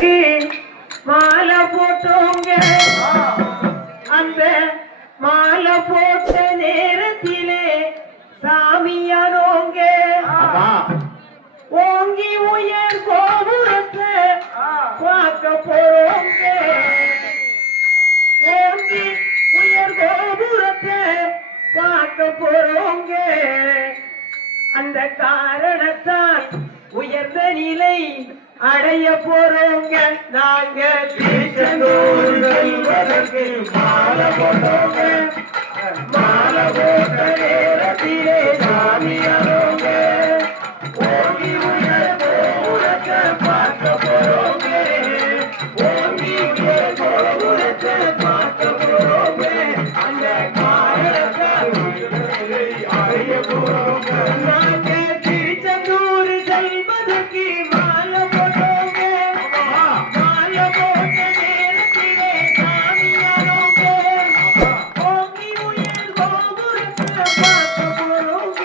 செல்வதற்கு மாலை போட்டோங்க. அந்த மாலை போட்ட நேரத்திலே சாமியானோங்க. ஓங்கி உயர் கோபுரத்தை பார்க்க போறோங்க. ஓங்கி உயர் கோபுரத்தை பார்க்க போறோங்க. அந்த காரணத்தால் உயர்ந்த நிலை அடைய போறோங்க. நாங்க திருச்செந்தூர் செல்வதற்கு மாலை போட்டோங்க. மாலை போட்ட நேரத்திலே சாமியானோங்க. ஓங்கி உயர் கோபுரத்தை பார்க்க போறோங்க. ஓங்கி உயர் கோபுரத்தை பார்க்க போறோங்க. அந்த காரணத்தால் உயர்ந்த நிலை அடைய போறோங்க. நாங்க திருச்செந்தூர் செல்வதற்கு மாலை போட்டோங்க. மாலை போட்ட நேரத்திலே சாமியானோங்க. ஓங்கி உயர் கோபுரத்தை பார்க்க போறோங்க.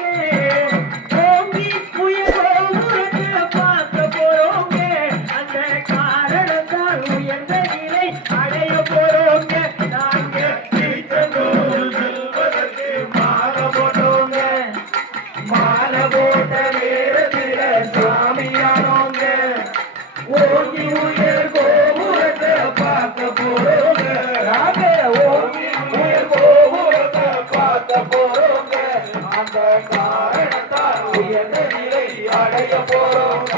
ஓங்கி உயர் கோபுரத்தை பார்க்க போறோங்க. அந்த காரணத்தால் உயர்ந்த நிலை அடைய போறோங்க. நாங்க திருச்செந்தூர் செல்வதற்கு மாலை போட்டோங்க. மாலை போட்ட நேரத்தில சாமியானோங்க. ஓங்கி உயர் கோபுரத்தை பார்க்க போறோங்க. நாங்க ஓங்கி உயர் கோபுரத்தை பார்க்க போறோங்க. அந்த காரணத்தால் உயர்ந்த நிலை அடைய போறோங்க.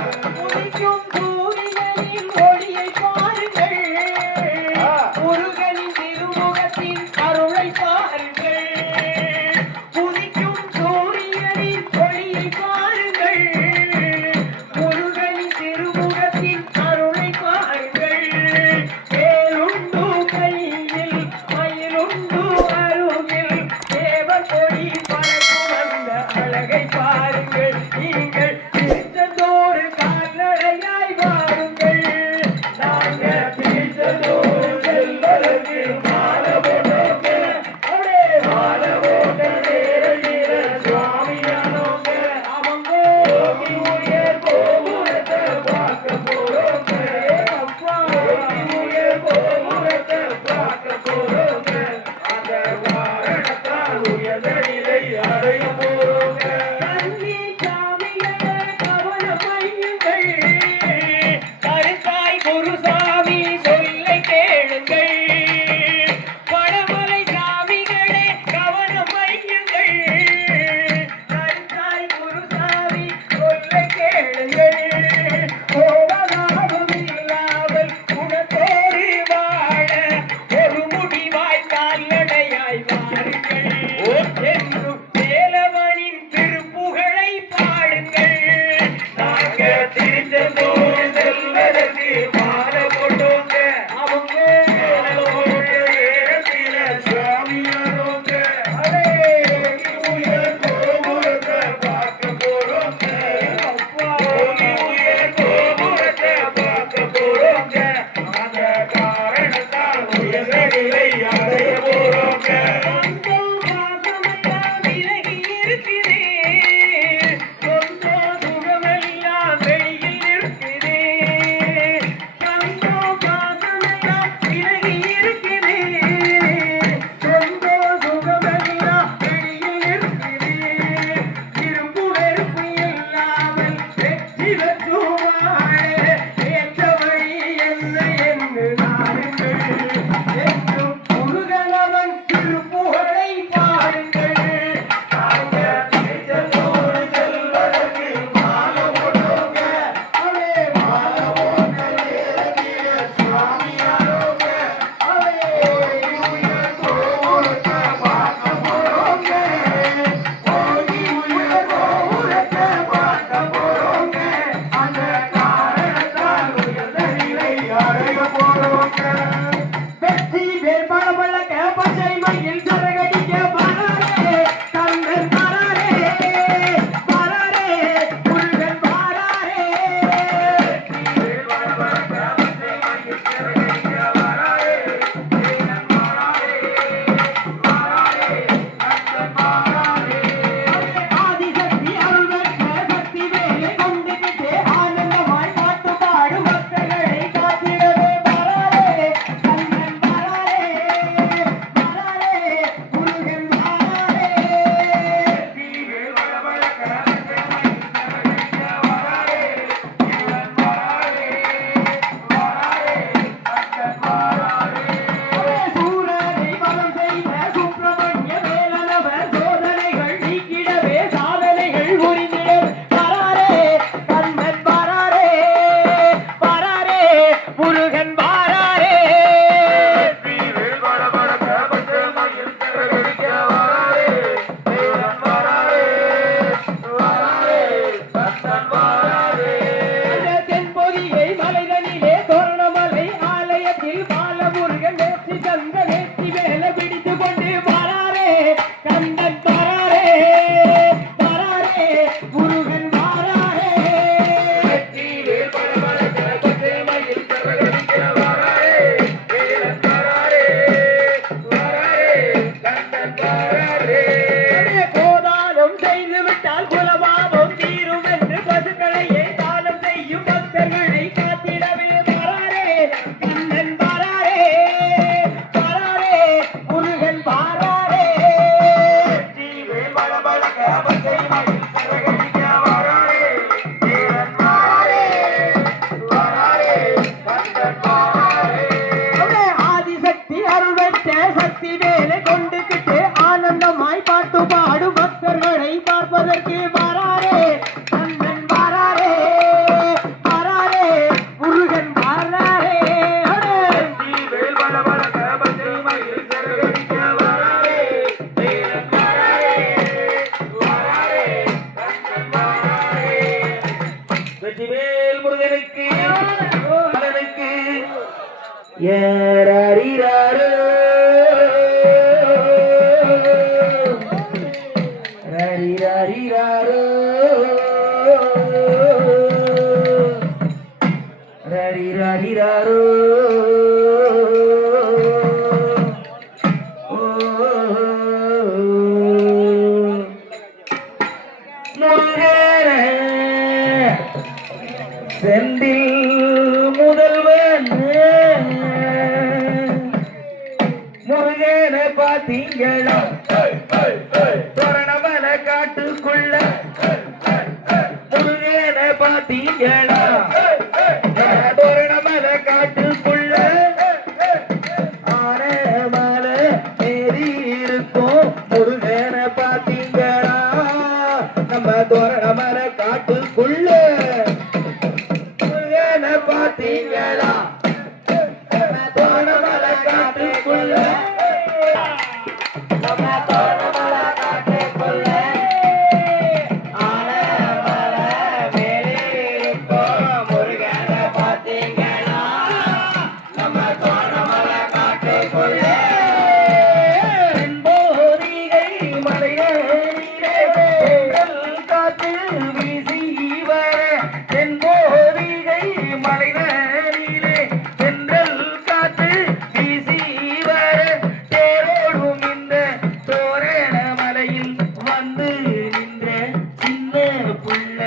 உதிக்கும் சூரியனின் ஒளியை பாருங்கள். முருகனின் திருமுகத்தின் அருளை பாருங்கள். உதிக்கும் சூரியனின் ஒளியை பாருங்கள். முருகனின் திருமுகத்தின் அருளை பாருங்கள். வேலுண்டு கையில் மயிலுண்டு அருகில் தேவர் கொடி பறக்கும் அந்த அழகை பாருங்கள். நீங்கள் திருச்செந்தூர் கால்நடையாய் வாருங்கள். நாங்க திருச்செந்தூர் செல்வதற்கு மாலை போட்டோங்க. மாலை போட்ட நேரத்தில சுவாமியானோங்க. அவங்க ஓங்கி உயர் கோபுரத்தை பார்க்க போறோங்க. ஓங்கி உயர் கோபுரத்தை பார்க்க போறோங்க. அந்த காரணத்தால் உயர்ந்த நிலை அடைய போறோங்க. கன்னி சாமிகளை கவனம் வையுங்கள். கருத்தாய் குருசாமி சொல்லை கேளுங்கள். வடமலை சாமிகளே கவனம் வையுங்கள். கருத்தாய் குருசாமி சொல்லை கேளுங்கள். கோபதாபம் இல்லாமல் குணத்தோடு வாழ ஒரு முடிவாய் கால்நடையாய் வாருங்கள். என்றும் வேலவனின் திருப்புகழை பாடுங்கள். நாங்க திருச்செந்தூர் செல்வதற்கு மாலை போட்டோங்க. அவங்க மாலை போட்ட நேரத்தில சுவாமியானோங்க. ஓங்கி உயர் கோபுரத்தை பார்க்க போறோங்க. ஓங்கி உயர் கோபுரத்தை பார்க்க போறோங்க. அந்த காரணத்தால் உயர்ந்த நிலை அடைய போறோங்க. சொந்தம் பாசமெல்லாம் விலகி இருக்குதே. சொந்தம் சுகமெல்லாம் வெளியில் இருக்குதே. சொந்தம் பாசமெல்லாம் விலகி இருக்குதே. சொந்தம் சுகமெல்லாம் வெளியில் இருக்குதே. இரும்பு வெறுப்பு இல்லாமல் வெற்றி பெற்று வாழ ஏற்ற வழி என்ன என்று நாடுங்கள். என்றும் முருகனவன் திருப்புகழை பாடுங்கள். நாங்க திருச்செந்தூர் செல்வதற்கு மாலை போட்டோங்க. மாலை போட்ட நேரத்தில சுவாமியானோங்க. ஓங்கி உயர் கோபுரத்தை பார்க்க போறோங்க. ஓங்கி உயர் கோபுரத்தை பார்க்க போறோங்க. அந்த காரணத்தால் உயர்ந்த நிலை அடைய போறோங்க. வெற்றி வேட்பாளர் பச்சை மயில் சரகடிக்க பாராரே. கந்தன் பாராரே. பாராரே. முருகன் பாராரே. வெற்றி வேட்பாளர் பச்சை மயில் சரகடிக்க பாராரே. கந்தன் பாராரே. பாராரே. கந்தன் பாராரே. ஆதிசக்தி அருள் பெற்ற சக்தி வேலை கொண்டு ஆனந்தமாய் பாட்டு பாடும் பக்தர்களை காத்து ஆதிசக்தி அருள் பெற்ற சக்தி வேலை கொண்டுகிட்டு ஆனந்தமாய் பாட்டு பாடு பக்தர்களை பார்ப்பதற்கு வராரே அண்ணன் வராரே வராரே முருகன் வராரே வெற்றிவேல் முருகனுக்கு மலனுக்கு ஏறாரோ ரரிராரோ ரரிராரோ செந்தில் முதல்வன் முருகனை பார்த்தீங்களா தோரணமல காட்டுக்குள்ள முருகனை பார்த்தீங்களா தோரணமல காட்டுக்குள்ள ஆனமல ஏறி இருக்கும் முருகனை பார்த்தீங்களா நம்ம தோரணமல காட்டுக்குள்ள பாத்தீங்களா தோரணமல காட்டுக்குள்ள நம்ம தோரணமல காட்டுக்குள்ள ஆனமல மேலே இருக்கும் முருகனை பாத்தீங்களா நம்ம தோரணமல காட்டுக்குள்ள போதிகை மலையிலே காத்து வீசி வர தென்போதிகை மலைகளிலே தென்றல் காத்து வீசி வர தேரோடும் இந்த தோரண மலையில் வந்து நின்ற சின்ன புள்ள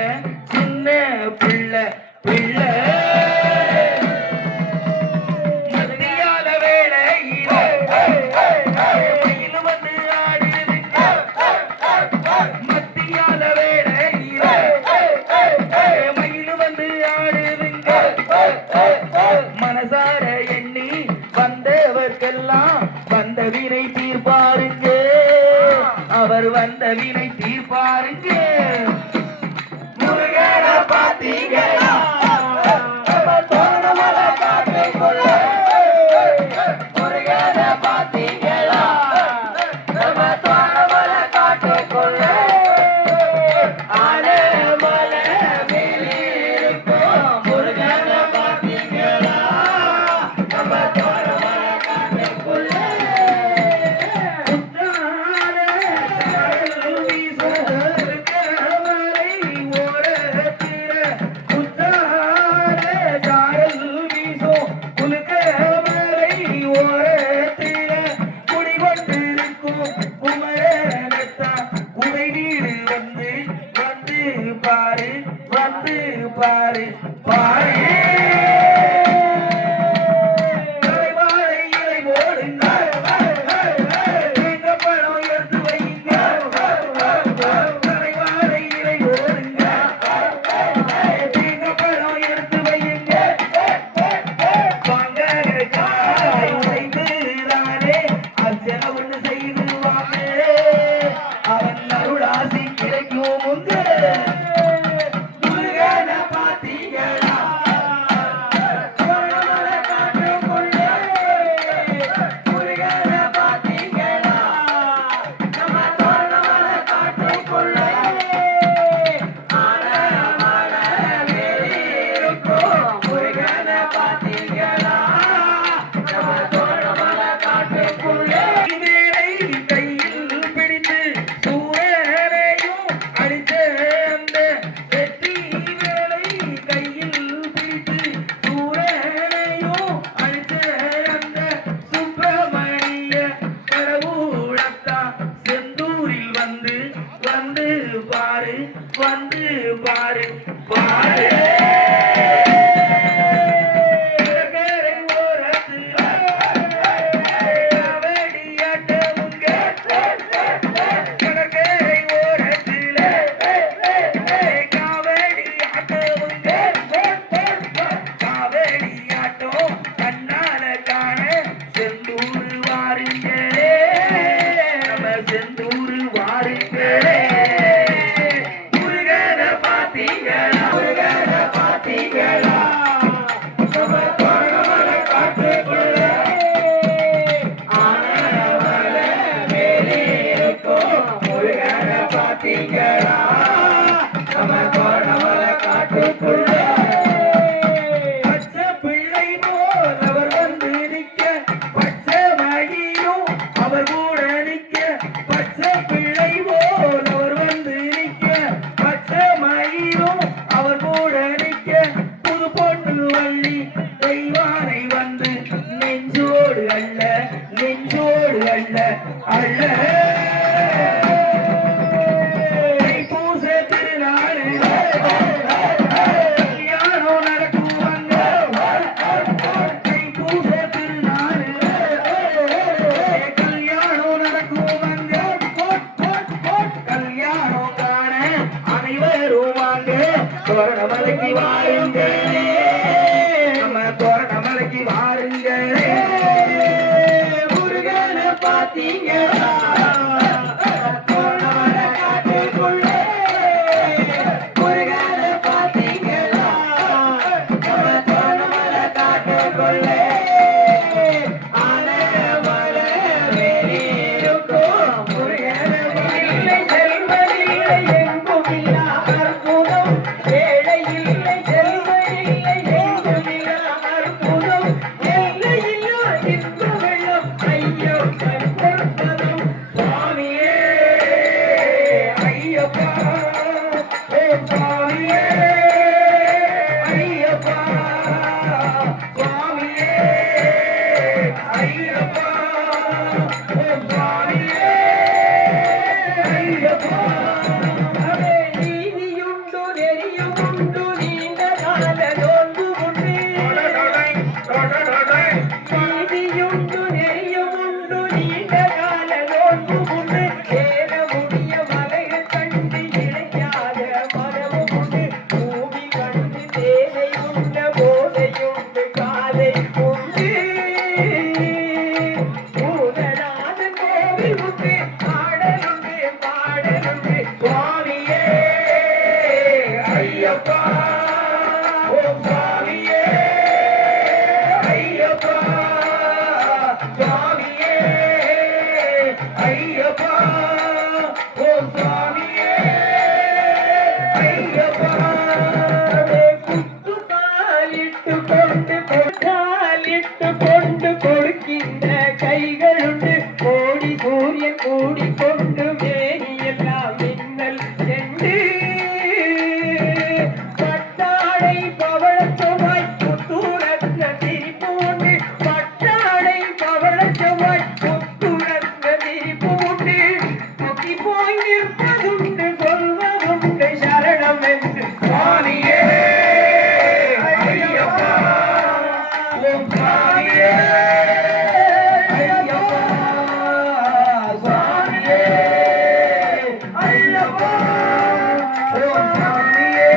பிள்ளை மத்தியால வேளையில மயில் வந்து ஆடுதுங்க மத்தியால வேளையில மயில் வந்து ஆடுதுங்க மனசார எண்ணி வந்தவர்க்கெல்லாம் வந்த வினை தீர்ப்பாருங்க அவர் வந்த வினை தீர்ப்பாருங்க முருகனை பார்த்தீங்களா தோரணமல காட்டுக்குள்ள முருகனை பார்த்தீங்களா நம்ம தோரணமல காட்டுக்குள்ள ஆனமல மேலே இருக்கும் முருகனை பார்த்தீங்களா நம்ம தோரணமல காட்டுக்குள்ள மலை ஓரத்திர குத்தார செய்வானை வந்து நெஞ்சோடு அல்ல நெஞ்சோடு அல்ல அல்ல தைப்பூச திருநாள் கல்யாணம் நடக்குவாங்க தைப்பூச திருநாள் கல்யாணம் நடக்குவாங்க கல்யாணம் காண அனைவரும் வாங்க தோரணமலைக்கு வாருங்களே நம்ம தோரணமலைக்கு வாருங்களே முருகனை பார்த்தீங்களா தோரணமலை காட்டுக்குள்ளே முருகனை பார்த்தீங்களா நம்ம தோரணமலை காட்டுக்குள்ளே ஆனமலை வெளியிருக்கும் முருகனை இல்லை செல்வதில்லை எங்கும் இல்லா அற்புதம் ஏழை இல்லை செல்வதில்லை எங்கும் இல்லா அற்புதம் எல்லை இல்லா இன்ப வெள்ளம் ஐயோ சங்கற்பதம் சுவாமியே ஐயப்பா ஓ சுவாமியே ஐயப்பா சுவாமியே ஐயப்பா ஓ சுவாமியே ஐயப்பா நீதியுண்டு நெறியுண்டு நீண்ட கால நோன்பு உண்டு நீதியுண்டு நெறியுண்டு நீண்ட கால நோன்பு உண்டு ஏற முடிய மலைகள் கண்டு இழைக்காத மரமும் உண்டு பூமி கண்டு தேனை உண்ட போதையுண்டு காலை உண்டு பூதநாதன் கோவில் உண்டு பாடலுண்டு பாடலுண்டு சுவாமியே ஐயப்பா ஓம் சுவாமியே ஐயப்பா சுவாமியே ஐயப்பா ஓம் சுவாமியே ஐயப்பா குத்து காலிட்டு கொண்டு கொடுக்கின்ற கைகளுண்டு கோடி சூரியன் கூடிக்கொண்டு மேனியெல்லாம் மின்னல் சென்று பட்டாடை பவளச்சொவ்வாய் புத்துரத்ன திரிபூண்டு பட்டாடை பவளச்சொவ்வாய் புத்துரத்ன திரிபூண்டு முக்கி போய் நிற்பதுண்டு சொல்வதுண்டு சரணம் என்று சுவாமியே ஐயப்பா ஓம் சுவாமியே ஐயப்பா சுவாமியே ஐயப்பா ஓம் சுவாமியே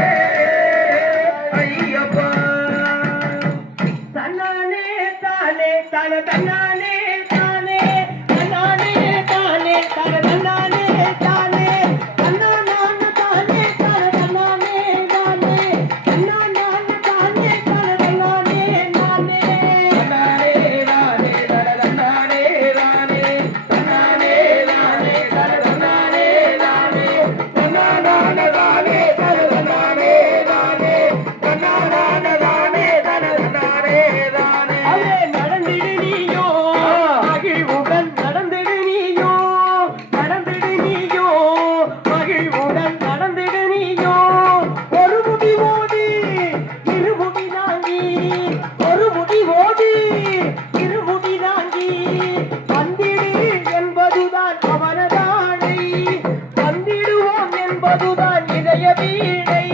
ஐயப்பா தன்னானே தானே தன தன்னானே தானே தன்னானே தானே தன தன்னானே தானே தன்னானான தானே தன தன்னானே தானே தன்னானான தானே தன தன்னானே தானே தன்னானே தானே தன தன்னானே தானே தன்னானே தானே தன தன்னானே தானே தன்னானான தானே தன தன்னானே தானே தன்னானான தானே தன தன்னானே தானே அவே நடந்திடு நீயோ மகிழ்வுடன் நடந்திடு நீயோ நடந்திடு நீயோ மகிழ்வுடன் நடந்திடு நீயோ ஒரு முடி ஓடி இருமுடி தாங்கி ஒரு முடி ஓடி இருமுடி தாங்கி வந்திடு என்பதுதான் அவனதானை வந்திடுவோம் என்பதுதான் இதய வீணை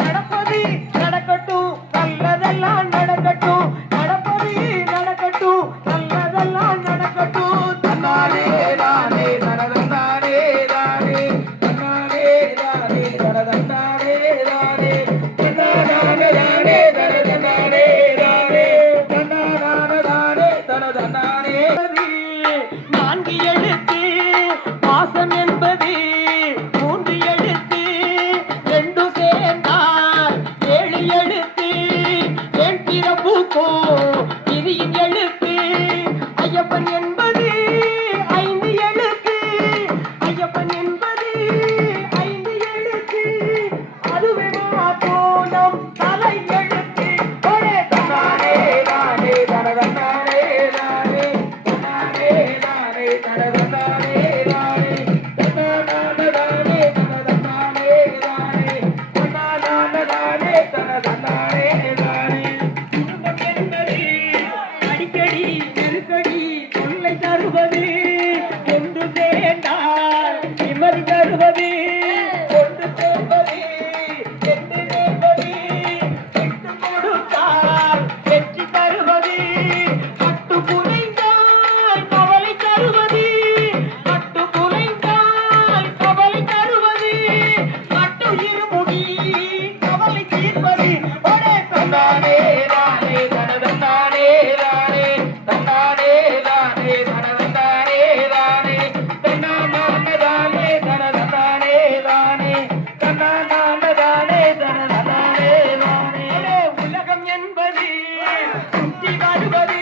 நடப்பது நடக்கட்டும் நல்லதெல்லாம் நடக்கட்டும் நடப்பது நடக்கட்டும் நல்லதெல்லாம் நடக்கட்டும் தன்னானே தானே தனதன்னானே தானே தன்னானே தானே தனதன்னானே தானே தன்னானே தானே தனதன்னானே தானே தன்னானே தானே தனதன்னானே நான்கு எழுத்து பாசம் என்பது மூன்று எழுத்து ரெண்டு சேர்ந்தால் ஏழு எழுத்து என் பிறப்பு சுற்றி வருவது